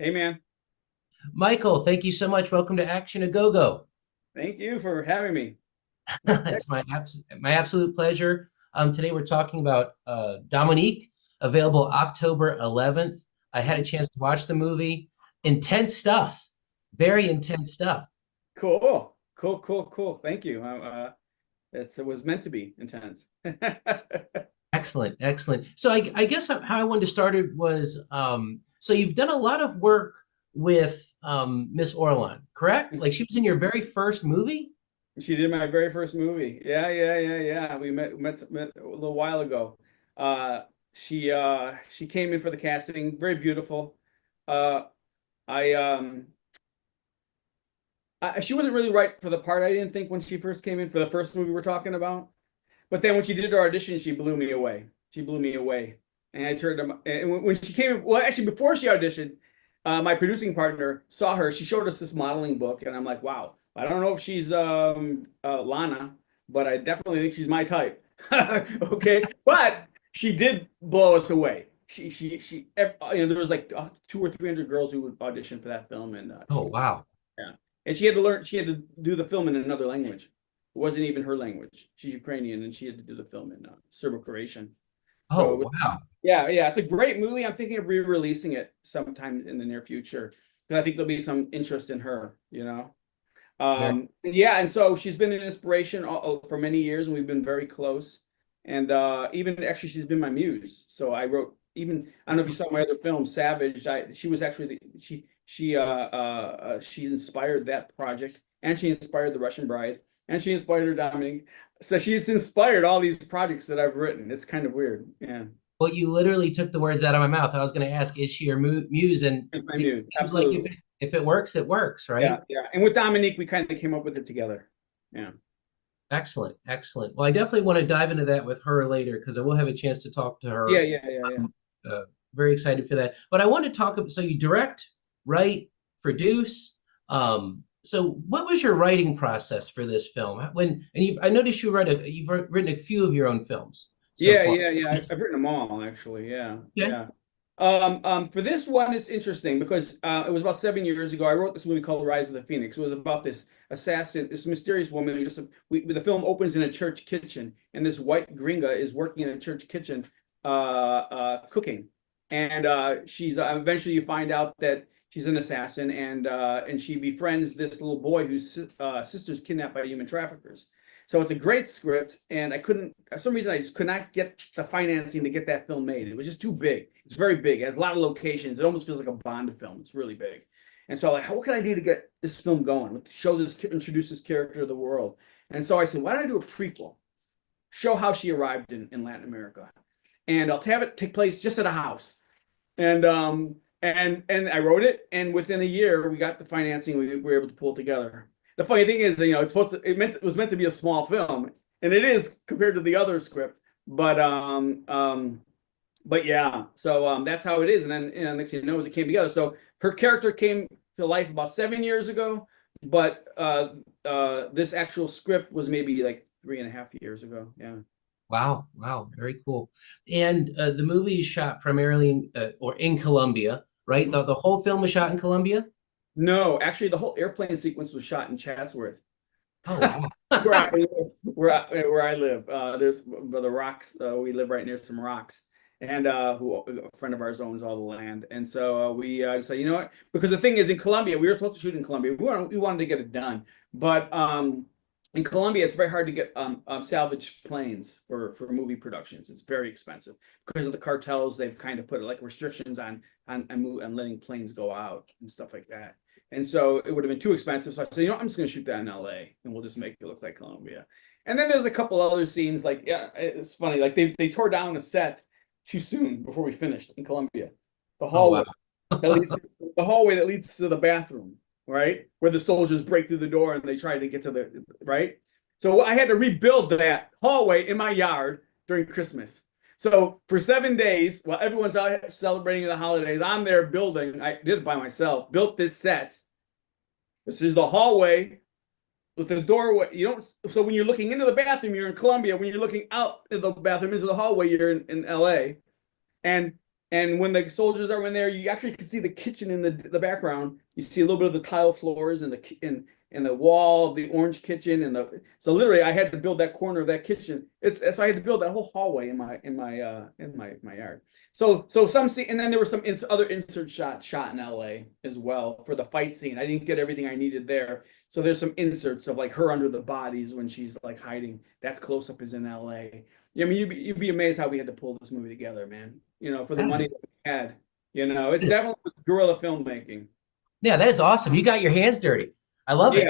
Hey, man. Michael, thank you so much. Welcome to Action A Go Go. Thank you for having me. It's my absolute pleasure. Today we're talking about Dominique, available October 11th. I had a chance to watch the movie. Intense stuff, very intense stuff. Cool. Cool, cool, cool. Thank you. It was meant to be intense. Excellent, excellent. So I guess how I wanted to start it was so you've done a lot of work with Miss Orlan, correct? Like she was in your very first movie? She did my very first movie. Yeah, yeah, yeah, yeah. We met a little while ago. Uh, she came in for the casting. Very beautiful. Uh, I she wasn't really right for the part. I didn't think when she first came in for the first movie we're talking about. But then when she did her audition, she blew me away. She blew me away. And I turned them. And when she came, well, actually, before she auditioned, my producing partner saw her. She showed us this modeling book, and I'm like, wow. I don't know if she's Lana, but I definitely think she's my type. Okay, but she did blow us away. There was like 200 or 300 girls who would audition for that film, and Oh, wow. yeah. And she had to learn, she had to do the film in another language. It wasn't even her language. She's Ukrainian and she had to do the film in Serbo-Croatian. Oh, So wow. yeah, yeah, it's a great movie. I'm thinking of re-releasing it sometime in the near future because I think there'll be some interest in her, you know. Very Yeah, and so she's been an inspiration for many years, and we've been very close. And even actually, she's been my muse. So I wrote even I don't know if you saw my other film, Savage. She was actually she inspired that project, and she inspired The Russian Bride, and she inspired Dominique. So she's inspired all these projects that I've written. It's kind of weird. Yeah, Well, you literally took the words out of my mouth. I was going to ask, is she your muse? And it's my see, muse. it seems like Absolutely. if it works, it works, Yeah, right? yeah. And with Dominique, we kind of came up with it together. Yeah. Excellent, excellent. Well, I definitely want to dive into that with her later because I will have a chance to talk to Yeah, her. yeah, yeah, yeah. I'm very excited for that. But I want to talk. So you direct, write, produce. So what was your writing process for this film? I noticed you've written a few of your own films so Yeah, far. yeah, yeah. I've written them all actually. Yeah, Okay. yeah. For this one, it's interesting because it was about 7 years ago. I wrote this movie called Rise of the Phoenix. It was about this assassin, this mysterious woman who the film opens in a church kitchen, and this white gringa is working in a church kitchen, cooking, and she's eventually you find out that she's an assassin, and she befriends this little boy whose sister's kidnapped by human traffickers. So it's a great script, and I couldn't, for some reason, I just could not get the financing to get that film made. It was just too big. It's very big. It has a lot of locations. It almost feels like a Bond film. It's really big. And so, like, what can I do to get this film going? Introduce this character to the world. And so I said, why don't I do a prequel? Show how she arrived in Latin America, and I'll have it take place just at a house. And I wrote it, and within a year, we got the financing. We were able to pull it together. The funny thing is, it was meant to be a small film, and it is compared to the other script. But yeah, so that's how it is. And then next thing you know, it came together. So her character came to life about 7 years ago, but this actual script was maybe like 3.5 years ago. Yeah. Wow, wow, very cool. And the movie is shot primarily in Colombia, right? The whole film was shot in Colombia. No, actually, the whole airplane sequence was shot in Chatsworth, Oh, wow. where I live. There's the rocks. We live right near some rocks, and who a friend of ours owns all the land. And so we decided, you know what? Because the thing is, in Colombia, we were supposed to shoot in Colombia. We wanted to get it done, but in Colombia, it's very hard to get salvage planes for movie productions. It's very expensive because of the cartels. They've kind of put like restrictions on letting planes go out and stuff like that. And so it would have been too expensive. So I said, you know, I'm just going to shoot that in LA, and we'll just make it look like Colombia. And then there's a couple other scenes, like, yeah, it's funny. Like they tore down the set too soon before we finished in Colombia. The Oh, wow. hallway that leads the hallway that leads to the bathroom, right? Where the soldiers break through the door and they try to get to the right. So I had to rebuild that hallway in my yard during Christmas. So for 7 days, while everyone's out celebrating the holidays, I'm there building. I did it by myself. Built this set. This is the hallway with the doorway. You don't. So when you're looking into the bathroom, you're in Colombia. When you're looking out of the bathroom into the hallway, you're in LA. And And when the soldiers are in there, you actually can see the kitchen in the background. You see a little bit of the tile floors and the wall of the orange kitchen so literally I had to build that corner of that kitchen. So I had to build that whole hallway in my yard. So some scene, and then there were some other insert shots shot in LA as well for the fight scene. I didn't get everything I needed there. So there's some inserts of like her under the bodies when she's like hiding. That's close up is in LA. I mean, you'd be amazed how we had to pull this movie together, man. For the money that we had. It's definitely guerrilla filmmaking. Yeah, that is awesome. You got your hands dirty. I love it.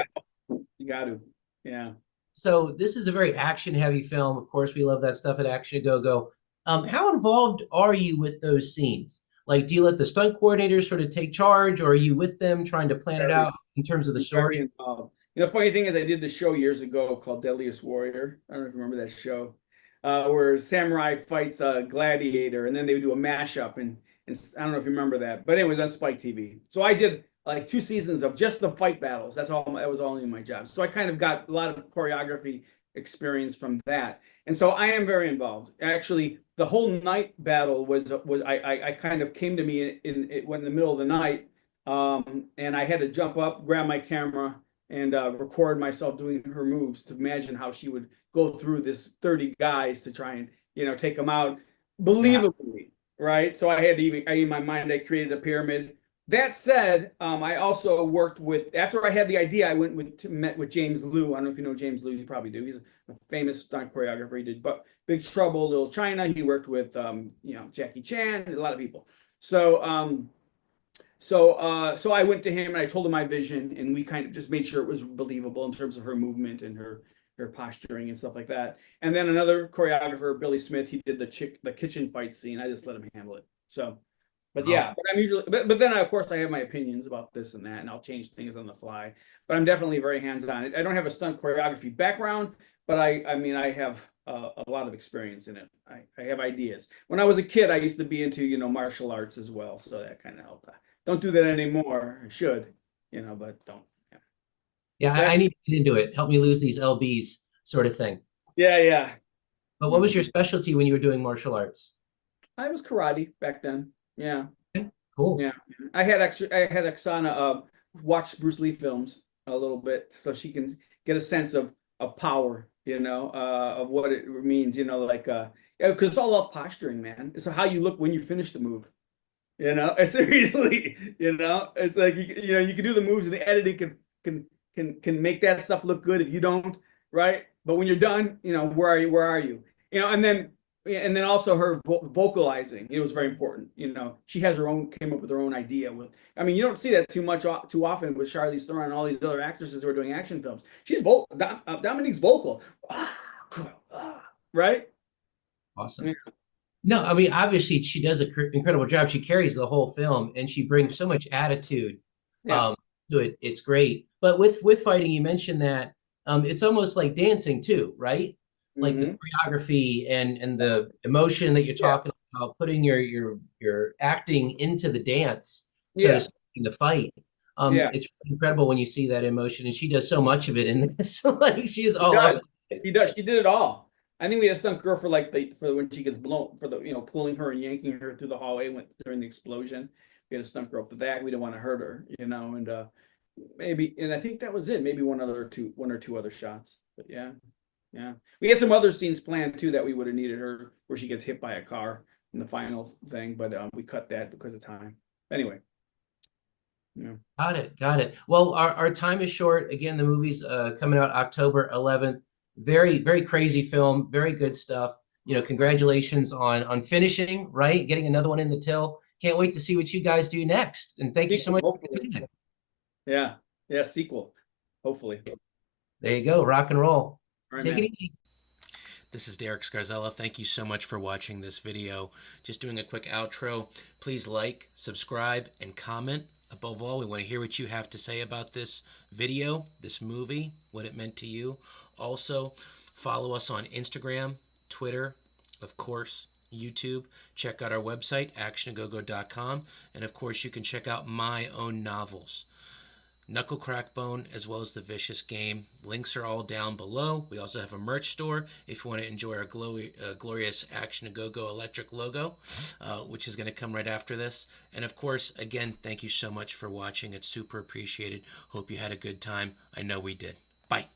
You got to. Yeah. So this is a very action-heavy film. Of course, we love that stuff at Action Go Go. How involved are you with those scenes? Like, do you let the stunt coordinators sort of take charge, or are you with them trying to plan it out in terms of the story? Funny thing is, I did this show years ago called Deadliest Warrior. I don't know if you remember that show, where samurai fights a gladiator, and then they would do a mashup, and I don't know if you remember that, but it was on Spike TV. So I did like 2 seasons of just the fight battles. That was all in my job. So I kind of got a lot of choreography experience from that. And so I am very involved. Actually, the whole night battle was I kind of came to me in the middle of the night, and I had to jump up, grab my camera, and record myself doing her moves to imagine how she would go through this 30 guys to try and take them out believably, right? So in my mind I created a pyramid. That said, I also worked with, after I had the idea, I met with James Liu. I don't know if you know James Liu, you probably do. He's a famous stunt choreographer. He did Big Trouble, Little China. He worked with Jackie Chan, a lot of people. So I went to him and I told him my vision, and we kind of just made sure it was believable in terms of her movement and her posturing and stuff like that. And then another choreographer, Billy Smith, he did the kitchen fight scene. I just let him handle it. So, but yeah, but I'm usually, but then of course I have my opinions about this and that, and I'll change things on the fly. But I'm definitely very hands-on. I don't have a stunt choreography background, but I mean I have a lot of experience in it. I have ideas. When I was a kid, I used to be into martial arts as well, so that kind of helped. Don't do that anymore. I should, but don't. Yeah, I need to get into it. Help me lose these LBs, sort of thing. Yeah. But what was your specialty when you were doing martial arts? I was karate back then. Yeah. Okay, cool. Yeah. I had Oksana watch Bruce Lee films a little bit so she can get a sense of power, of what it means, like because it's all about posturing, man. It's how you look when you finish the move. Seriously, it's like you can do the moves and the editing can make that stuff look good if you don't, right? But when you're done, where are you? And then also her vocalizing, it was very important. She came up with her own idea. You don't see that too often with Charlize Theron and all these other actresses who are doing action films. She's vocal. Dominique's vocal, right? Awesome. Yeah. No, obviously she does an incredible job. She carries the whole film, and she brings so much attitude to it. It's great. But with fighting, you mentioned that it's almost like dancing too, right? Like the choreography and the emotion that you're talking about, putting your acting into the dance, so to speak, in the fight. It's incredible when you see that emotion, and she does so much of it in this. Like she is all up. She did it all. I think we had a stunt girl for when she gets blown, for the pulling her and yanking her through the hallway during the explosion. We had a stunt girl for that. We didn't want to hurt her, and I think that was it. Maybe one or two other shots. But yeah. We had some other scenes planned too that we would have needed her, where she gets hit by a car in the final thing, but we cut that because of time. Anyway. Got it. Well, our time is short. Again, the movie's coming out October 11th. Very, very crazy film. Very good stuff. Congratulations on finishing, right? Getting another one in the till. Can't wait to see what you guys do next. And thank you so much. Yeah. Sequel. Hopefully. There you go. Rock and roll. Right, Take it easy. This is Derek Scarzella. Thank you so much for watching this video. Just doing a quick outro. Please like, subscribe, and comment. Above all, we want to hear what you have to say about this video, this movie, what it meant to you. Also, follow us on Instagram, Twitter, of course, YouTube. Check out our website, actionagogo.com. And of course, you can check out my own novels. Knuckle Crackbone, as well as the Vicious Game. Links are all down below. We also have a merch store if you want to enjoy our glorious Action A Go-Go electric logo, which is going to come right after this. And of course, again, thank you so much for watching. It's super appreciated. Hope you had a good time. I know we did. Bye.